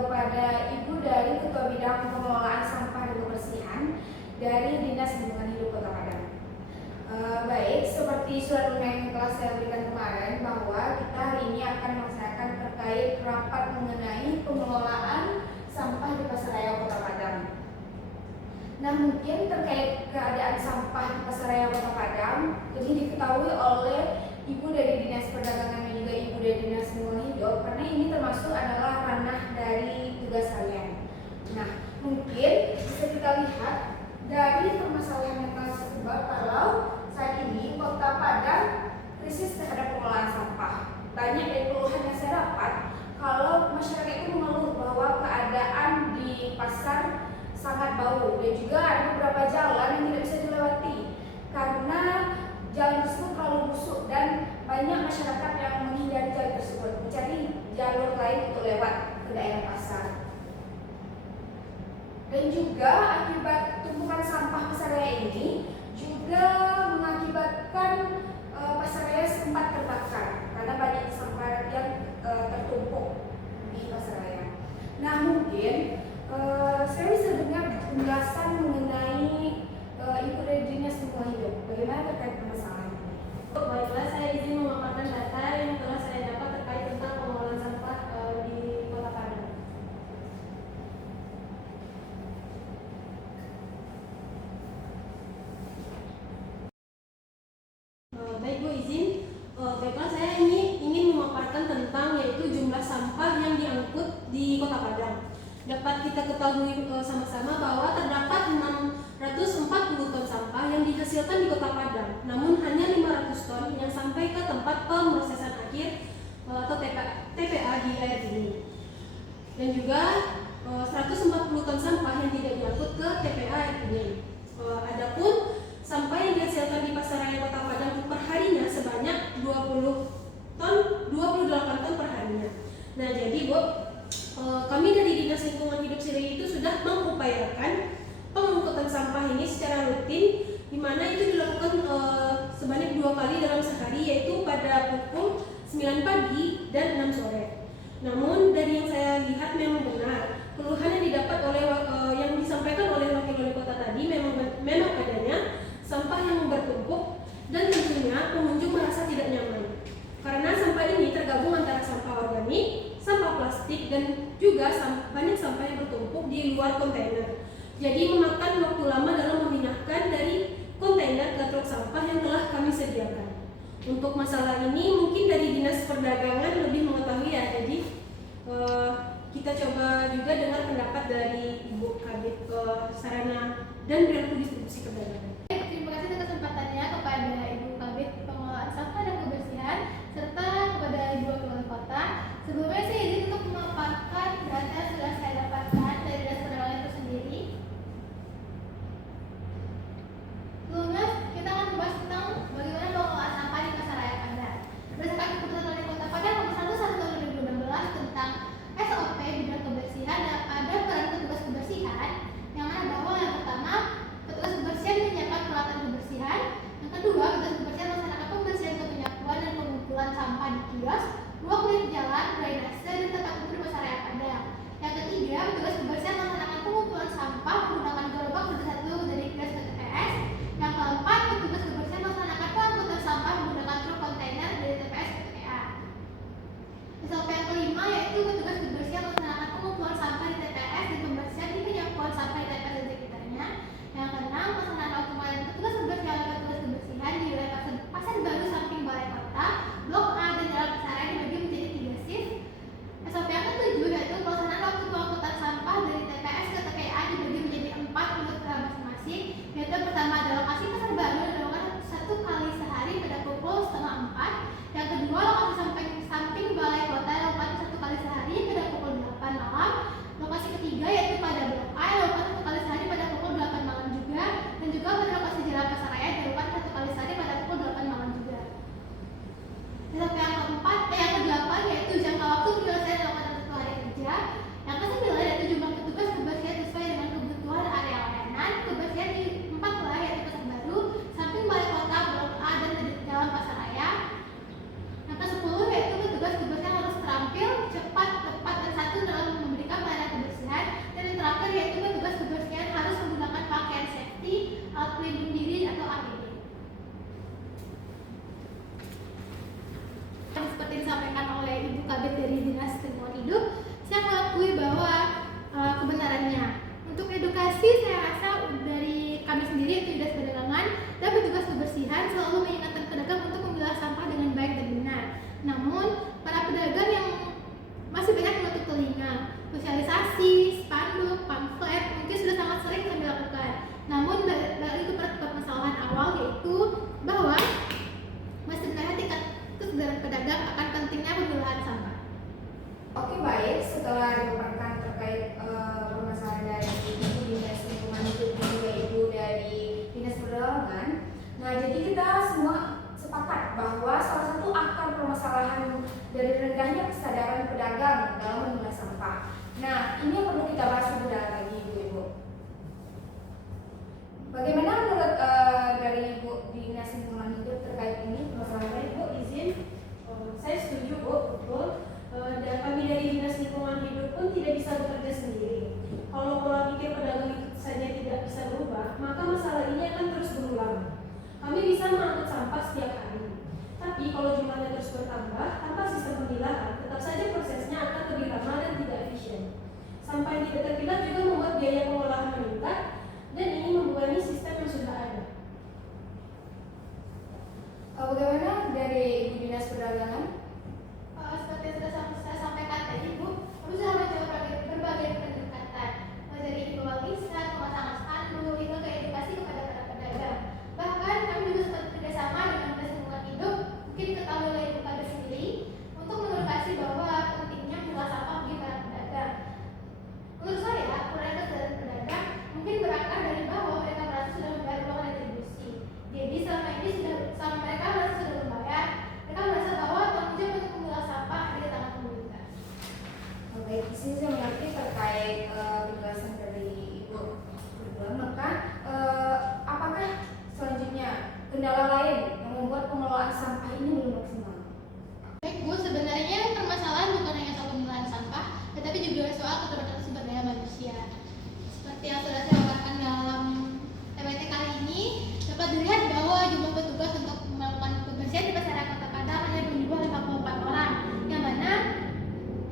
kepada Ibu dari Ketua Bidang Pengelolaan Sampah dan Kebersihan dari Dinas Lingkungan Hidup Kota Padang. Baik, seperti surat undangan yang telah saya berikan kemarin bahwa kita hari ini akan melaksanakan terkait rapat mengenai pengelolaan sampah di Pasaraya Kota Padang. Nah, mungkin terkait keadaan sampah di Pasaraya Kota Padang ini diketahui oleh Ibu dari Dinas Perdagangan dan juga Ibu dari Dinas Lingkungan Hidup karena ini termasuk adalah ranah dari tugas kalian. Nah, mungkin bisa kita lihat dari permasalahan yang telah tersebar kalau saat ini Kota Padang krisis terhadap pengelolaan sampah. Banyak dari keluhan yang saya dapat kalau masyarakat itu mengeluh bahwa keadaan di pasar sangat bau dan juga ada beberapa jalan yang tidak bisa dilewati karena jalan tersebut terlalu busuk dan banyak masyarakat yang menghindari jalan tersebut, mencari jalur lain untuk lewat ke daerah pasar. Dan juga akibat tumpukan sampah Pasaraya ini juga mengakibatkan Pasaraya sempat terbakar karena banyak sampah yang tertumpuk di Pasaraya. Nah, mungkin saya bisa dengar penjelasan mengenai Ibu dari Dinas Lingkungan Hidup. Bagaimana terkait permasalahan ini? Baiklah, saya izin memaparkan data yang telah saya dapat terkait tentang pengelolaan sampah di Kota Padang. Baik Bu, izin. Baiklah, saya ini ingin memaparkan tentang yaitu jumlah sampah yang diangkut di Kota Padang. Dapat kita ketahui sama-sama bahwa terdapat 640 ton sampah yang dihasilkan di Kota Padang, namun hanya 500 ton yang sampai ke tempat pemrosesan akhir atau TPA di air ini. Dan juga 140 ton sampah yang tidak diangkut ke TPA air ini. Adapun sampah yang dihasilkan di Pasaraya Kota Padang perharinya sebanyak 28 ton perharinya. Nah, jadi Bu, kami dari Dinas Lingkungan Hidup Sendiri itu sudah mengupayakan pengangkutan sampah ini secara rutin, di mana itu dilakukan sebanyak 2 kali dalam sehari, yaitu pada pukul 9 pagi dan 6 sore. Namun dari yang saya lihat memang benar, keluhan yang didapat oleh yang disampaikan oleh wakil wali kota tadi memang adanya sampah yang bertumpuk dan tentunya pengunjung merasa tidak nyaman karena sampah ini tergabung antara sampah organik, sampah plastik, dan juga banyak sampah yang bertumpuk di luar kontainer. Jadi memakan waktu lama dalam memindahkan dari kontainer ke truk sampah yang telah kami sediakan. Untuk masalah ini mungkin dari Dinas Perdagangan lebih mengetahui ya. Jadi kita coba juga dengar pendapat dari Ibu Kabid Sarana dan Perilaku Distribusi Perdagangan. Terima kasih atas kesempatannya kepada Ibu Kabid Pengelolaan Sampah dan Kebersihan serta kepada Ibu Wakil Wali Kota. Sebelumnya saya izin untuk memaparkan data yang sudah saya dapatkan dari Dinas Perdagangan itu sendiri. Sebelumnya kita akan membahas tentang bagaimana pengelolaan sampah di Pasaraya Padang. Berdasarkan keputusan Wali Kota Padang nomor 1 tahun 2016 tentang SOP bidang kebersihan dan ada peran petugas kebersihan, yang mana bahwa yang pertama petugas kebersihan menyiapkan saya rasa dari kami sendiri yaitu Dinas Perdagangan dan petugas kebersihan selalu mengingatkan pedagang untuk memilah sampah dengan baik dan benar. Namun para pedagang yang masih banyak menutup telinga, sosialisasi, spanduk, pamflet mungkin sudah sangat sering kami lakukan. Namun dari itu permasalahan awal yaitu bahwa masih rendah tingkat kesadaran pedagang akan pentingnya pemilahan sampah. Oke, baik, setelah dipaparkan terkait permasalahan dari Dinas Lingkungan Hidup dan juga Ibu dari Dinas Perdagangan. Nah, jadi kita semua sepakat bahwa salah satu akar permasalahan dari rendahnya kesadaran pedagang dalam memilah sampah. Nah, ini yang perlu kita bahas lebih dalam lagi, Ibu. Bagaimana menurut dari Ibu Dinas Lingkungan Hidup terkait ini permasalahan Ibu? Izin, saya setuju Bu, betul. Dan kami dari Dinas Lingkungan Hidup pun tidak bisa bekerja sendiri. Kalau pola pikir pedagang itu saja tidak bisa berubah, maka masalah ini akan terus berulang. Kami bisa mengangkut sampah setiap hari, tapi kalau jumlahnya terus bertambah tanpa sistem pemilahan, tetap saja prosesnya akan lebih lama dan tidak efisien. Sampah yang tidak terpilah juga membuat biaya pengolahan meningkat, dan ini membebani sistem yang sudah ada. Bagaimana dari Ibu Dinas Perdagangan? Seperti yang sudah saya sampaikan tadi, Bu, kami sudah mencoba berbagai pendekatan, mulai dari himbauan lisan, pemasangan spanduk, hingga ke edukasi kepada para pedagang. Bahkan kami juga sempat bekerjasama dengan Dinas Lingkungan Hidup, mungkin diketahui oleh Ibu Kadek sendiri, untuk mengedukasi bahwa pentingnya memilah sampah bagi para pedagang. Menurut saya, kurangnya kesadaran pedagang mungkin berakar dari bahwa mereka merasa sudah membayar uang retribusi. Jadi selama mereka merasa sudah membayar, mereka merasa bahwa tanggung jawab untuk memilah sampah ada di tangan pemerintah. Baik, di sini saya mengerti terkait penjelasan dari Ibu berdua. Maka apakah selanjutnya kendala lain yang membuat pengelolaan sampah ini belum maksimal? Baik Bu, sebenarnya permasalahan bukan hanya soal pemilahan sampah, tetapi juga soal keterbatasan sumber daya manusia. Seperti yang sudah saya paparkan dalam TPT kali ini, dapat dilihat bahwa jumlah petugas untuk melakukan kebersihan di masyarakat Kota Padang hanya berjumlah 54 orang, yang mana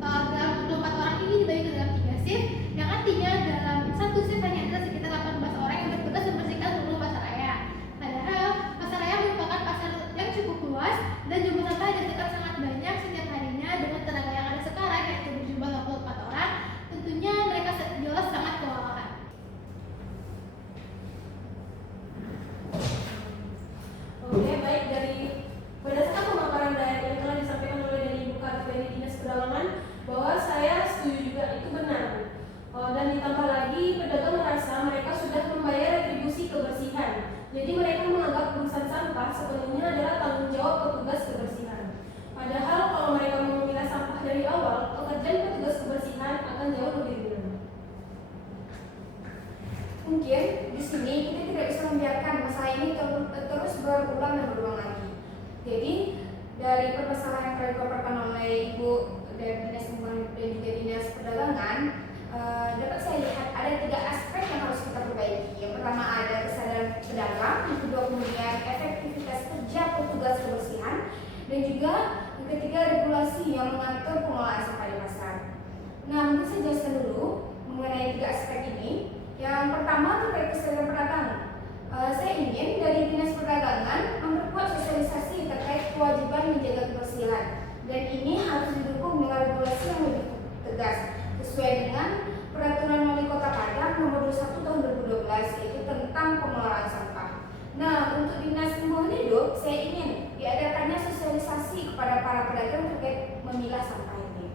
dalam 24 orang ini dibagi ke dalam 3 shift, yang artinya dalam satu shift hanya ada sekitar 18 orang yang bertugas membersihkan seluruh pasar raya. Padahal pasar raya merupakan pasar yang cukup luas dan jumlah sampah yang dihasilkan sangat banyak setiap harinya. Dengan tenaga yang ada sekarang yaitu berjumlah 24 orang, tentunya mereka jelas sangat kewalahan. Oke, baik, dari berdasarkan pemaparan yang telah disampaikan oleh dari Ibu Kadek dari Dinas Perdagangan, bahwa saya setuju juga itu benar. Dan ditambah lagi, pedagang merasa mereka sudah membayar retribusi kebersihan. Jadi mereka menganggap urusan sampah sepenuhnya adalah tanggung jawab petugas kebersihan. Padahal kalau mereka memilah sampah dari awal, pekerjaan petugas kebersihan akan jauh lebih ringan. Mungkin di sini kita tidak bisa membiarkan masalah ini terus berulang dan berulang lagi. Jadi dari permasalahan yang telah dipaparkan oleh Ibu dari Dinas Lingkungan Hidup dan juga Dinas Perdagangan, dapat saya lihat ada 3 aspek yang harus kita perbaiki. Yang pertama ada kesadaran pedagang, yang kedua kemudian efektivitas kerja petugas kebersihan, dan juga yang ketiga regulasi yang mengatur pengelolaan sampah di pasar. Nah, mungkin saya jelaskan dulu mengenai 3 aspek ini. Yang pertama terkait kesadaran pedagang. Saya ingin dari Dinas Perdagangan memperkuat sosialisasi terkait kewajiban menjaga kebersihan, dan ini harus didukung dengan regulasi yang lebih tegas sesuai dengan Peraturan Wali Kota Padang Nomor 21 Tahun 2012 yaitu tentang pengelolaan sampah. Nah, untuk Dinas Lingkungan Hidup, saya ingin diadakannya sosialisasi kepada para pedagang terkait memilah sampah ini.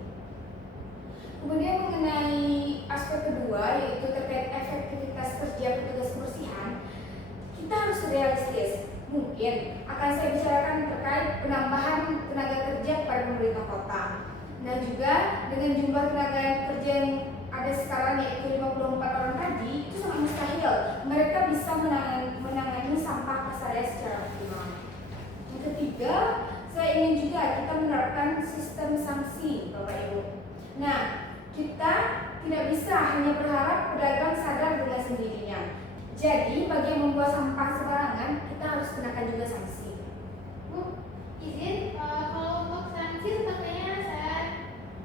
Kemudian mengenai aspek kedua yaitu terkait efektivitas kerja petugas kebersihan, kita harus realistis. Mungkin akan saya bicarakan terkait penambahan tenaga kerja kepada pemerintah kota. Nah, juga dengan jumlah tenaga kerja yang ada sekarang yaitu 54 orang tadi, itu sangat mustahil mereka bisa menangani sampah pasarnya secara optimal. Yang ketiga, saya ingin juga kita menerapkan sistem sanksi, Bapak Ibu. Nah, kita tidak bisa hanya berharap pedagang sadar dengan sendirinya. Jadi, bagi yang membuat sampah sembarangan, kita harus kenakan juga sanksi. Bu, izin, kalau untuk sanksi sepertinya saya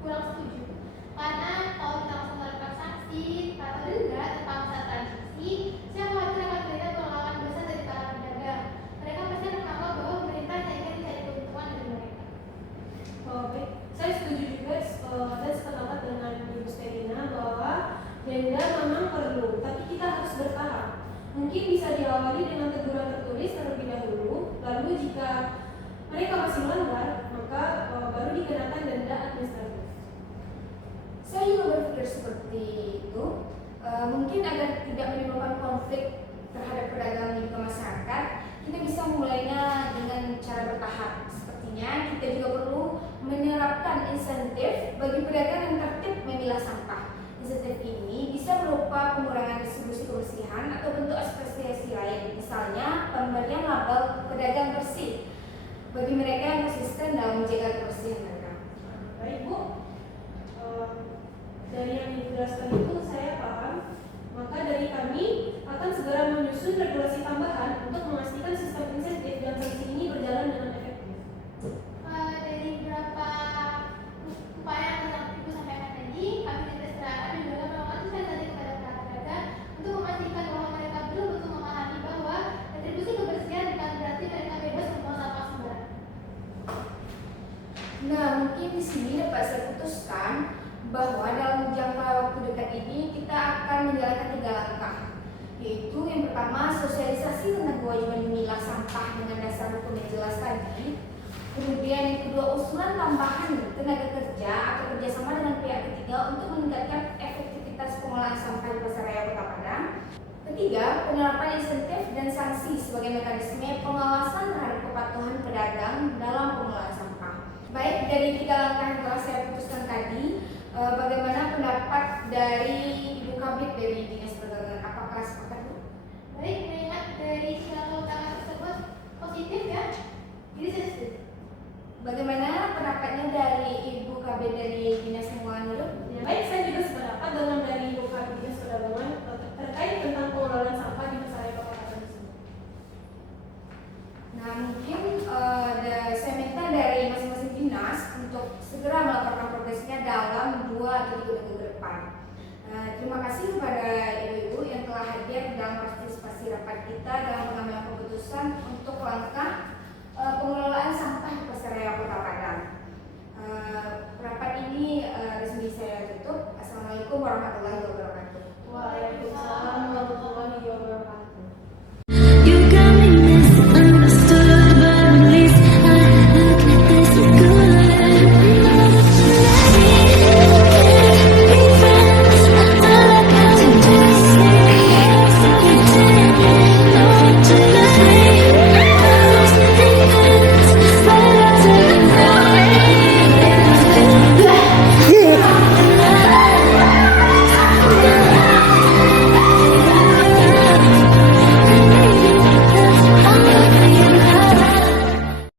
kurang setuju. Karena kalau kita langsung menerapkan sanksi atau denda tanpa masa transisi, memberikan insentif bagi pedagang yang tertib memilah sampah. Insentif ini bisa berupa pengurangan distribusi kebersihan atau bentuk apresiasi lain, misalnya pemberian label pedagang bersih bagi mereka yang konsisten dalam menjaga kebersihan mereka. Baik Bu, dari yang dijelaskan itu saya paham. Maka dari kami akan segera menyusun regulasi tambahan untuk memastikan sistem insentif dan sanksi ini berjalan dengan efektif. Dari beberapa upaya yang telah Ibu sampaikan tadi, kami tidak serahkan dan juga melakukan sosialisasi kepada para pedagang untuk memastikan bahwa mereka betul-betul memahami bahwa retribusi kebersihan bukan berarti mereka bebas membuang sampah sembarangan. Nah, mungkin di sini dapat saya putuskan bahwa dalam jangka waktu dekat ini kita akan menjalankan 3 langkah, yaitu yang pertama sosialisasi tentang kewajiban memilah sampah dengan dasar hukum yang jelas tadi. Kemudian yang kedua, usulan tambahan tenaga kerja atau kerjasama dengan pihak ketiga untuk meningkatkan efektivitas pengolahan sampah di Pasaraya Kota Padang. Ketiga, penerapan insentif dan sanksi sebagai mekanisme pengawasan terhadap kepatuhan pedagang dalam pengolahan sampah. Baik, dari 3 langkah yang telah saya putuskan tadi, bagaimana pendapat dari Ibu Kabid dari Dinas Perdagangan? Apakah sepakat, Bu? Baik, mengingat dari segala utama tersebut positif ya, jadi saya setuju. Bagaimana pendapatnya dari Ibu Kabid dari Dinas Lingkungan Hidup? Ya, baik, saya juga sependapat dengan dari Ibu Kabid Dinas Perdagangan terkait tentang pengelolaan sampah di Pasaraya Kota Padang tersebut. Nah, mungkin saya minta dari masing-masing dinas untuk segera melaporkan progresnya dalam 2 atau 3 minggu ke depan. Terima kasih kepada ibu-ibu yang telah hadir dalam partisipasi rapat kita dalam pengambilan keputusan untuk langkah pengelolaan sampah di Pasaraya Kota Padang. Rapat ini resmi saya tutup. Assalamualaikum warahmatullahi wabarakatuh. Waalaikumsalam